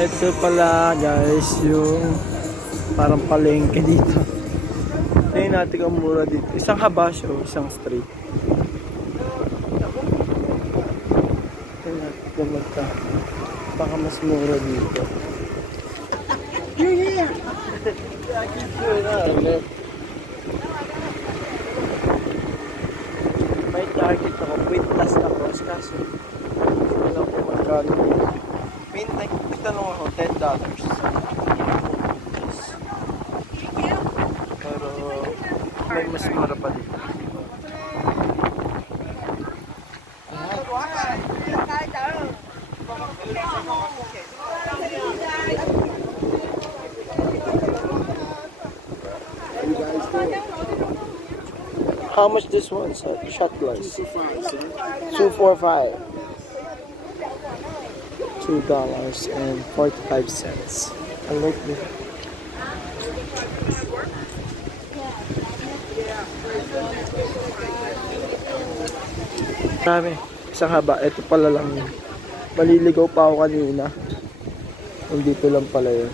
Ito pala guys, yung parang palengke dito. Tingnan natin kung mura dito. Isang habasyo, isang street. Tingnan natin kung baka mas mura dito. May target ako, quintas na cross kaso. Alam ko magkano. Tanong ako, $10. Pero may mas mura pa dito. How much this one? Shot glass? $2.45. $2.45. I like this. Marami. Isang haba. Ito pala lang yun. Maliligaw pa ako kanina. Nandito lang pala yun.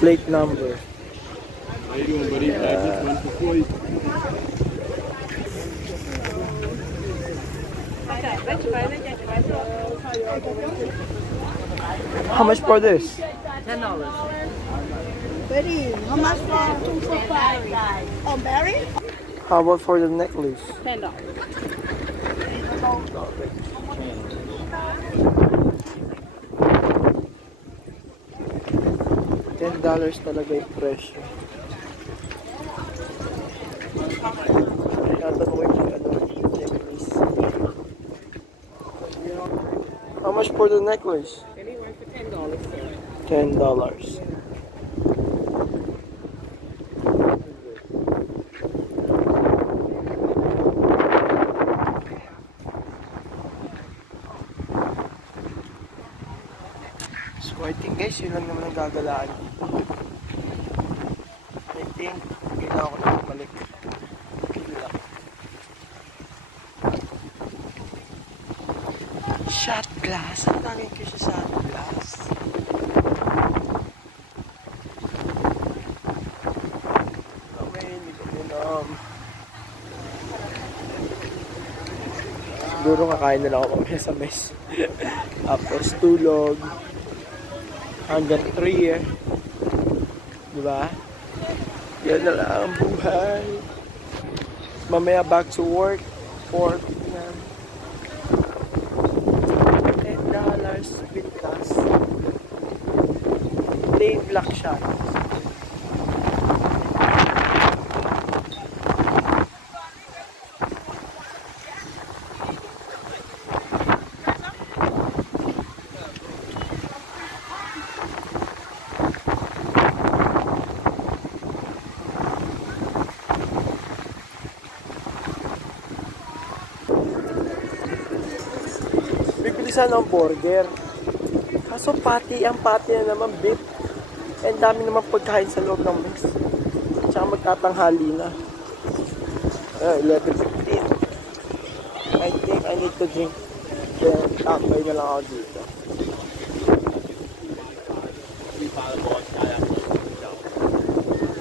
Plate number. How you doing, buddy? Just one for 40. How much for this? $10. Betty, how much for 2 for 5? Oh, Mary? How about for the necklace? $10. $10 talaga yung presyo. Tatanong ko yung necklace. How much for the necklace? Anywhere for $10, sir. $10. So I think guys, yun lang naman ang gagalaan dito. I think kailangan ko na bumalik. Shot glass? Ang tawagin ko sa shot glass. Okay, hindi ko minom. Siguro kakain na lang ako mamaya sa mess. Tapos tulog. Hanggang 3 eh. Diba? Yan na lang ang buhay. Mamaya back to work. 4 p.m. $10 pintas. Plain black shot. Sana ang burger. Kaso ang patty na naman beef. And dami naman pagkain sa loob ng mix. Tsaka magtatanghali na. 11:15. I think I need to drink. Then tambay na lang ako dito.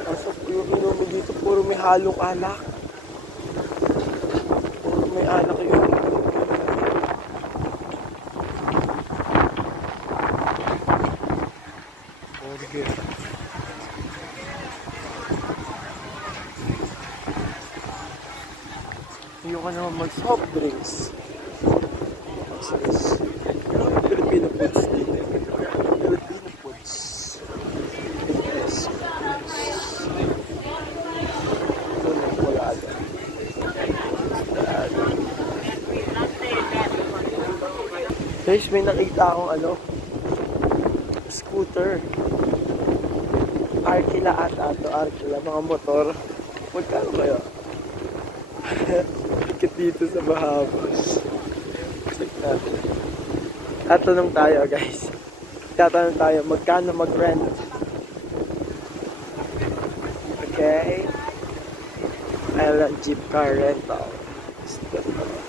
Kaso yung inumin dito puro may halong alak. Puro may alak yun. Ayoko naman mag-soft drinks. Filipino foods dito. Filipino foods. Yes. Ito na wala agad. Guys, may nakita akong scooter. Arkila ata ito. Arkila, mga motor. Magkano kayo? Tikit dito sa Bahamas. Check natin. Tatanong tayo guys. Tatanong tayo magkano mag-rent. Okay. I pala jeep car rental.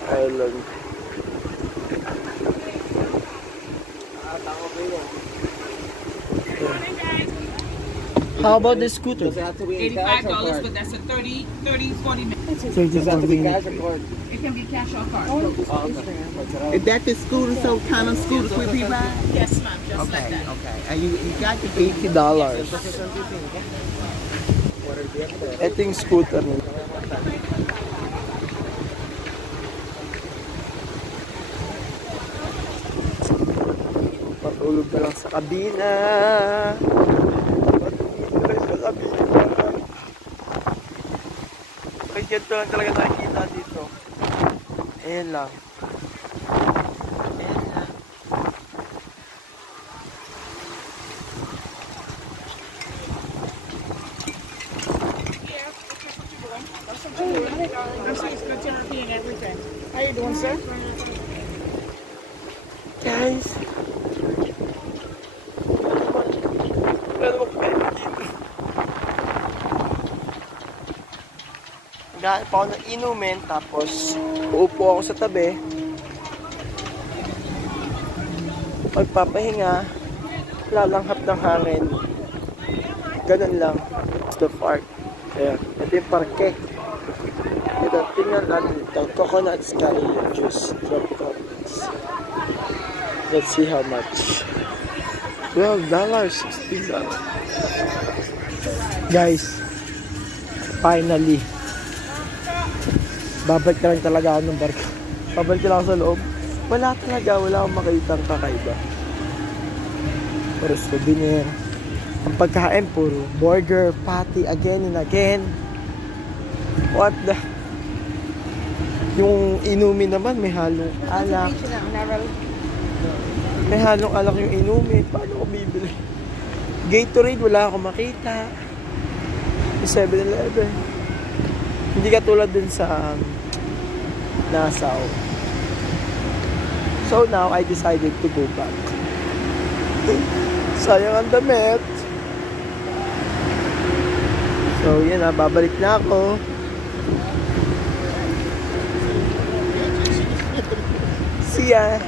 Island. How about the scooter? $85, but that's a 40 minutes. 34 minutes. It can be cash or card. Is that the scooter, so kind of scooters we be riding? Yes, ma'am, just like that. Okay. And you got the $80. Ito yung scooter nila. Patulog na lang sa kabina. Patulog na lang sa kabina. Okay, ganito lang talaga nakikita dito. Ayan lang. Ayan lang. How you doing, sir? Guys. Wala naman kayo dito. Naghahanap ako ng inumin, tapos uupo ako sa tabi. Pagpapahinga, lalanghap ng hangin. Ganun lang. It's the park. Ayan. Ito yung parke. Ito, tingnan natin ito. Coconut sky juice. Tropical mix. Let's see how much. $12, $16. Guys, finally. Babalik na lang talaga ako ng barko. Babalik na lang ako sa loob. Wala talaga, wala akong makitang kakaiba. Puro souvenir. Ang pagkain, puro burger, patty, again and again. What the? Yung inumin naman, may halong alak. May halong alak yung inumin. Paano ko bibili? Gatorade, wala akong makita. Yung 7-Eleven. Hindi katulad dun sa Nassau. So now, I decided to go back. Sayang ang damit. So, yan na. Babalik na ako. See ya!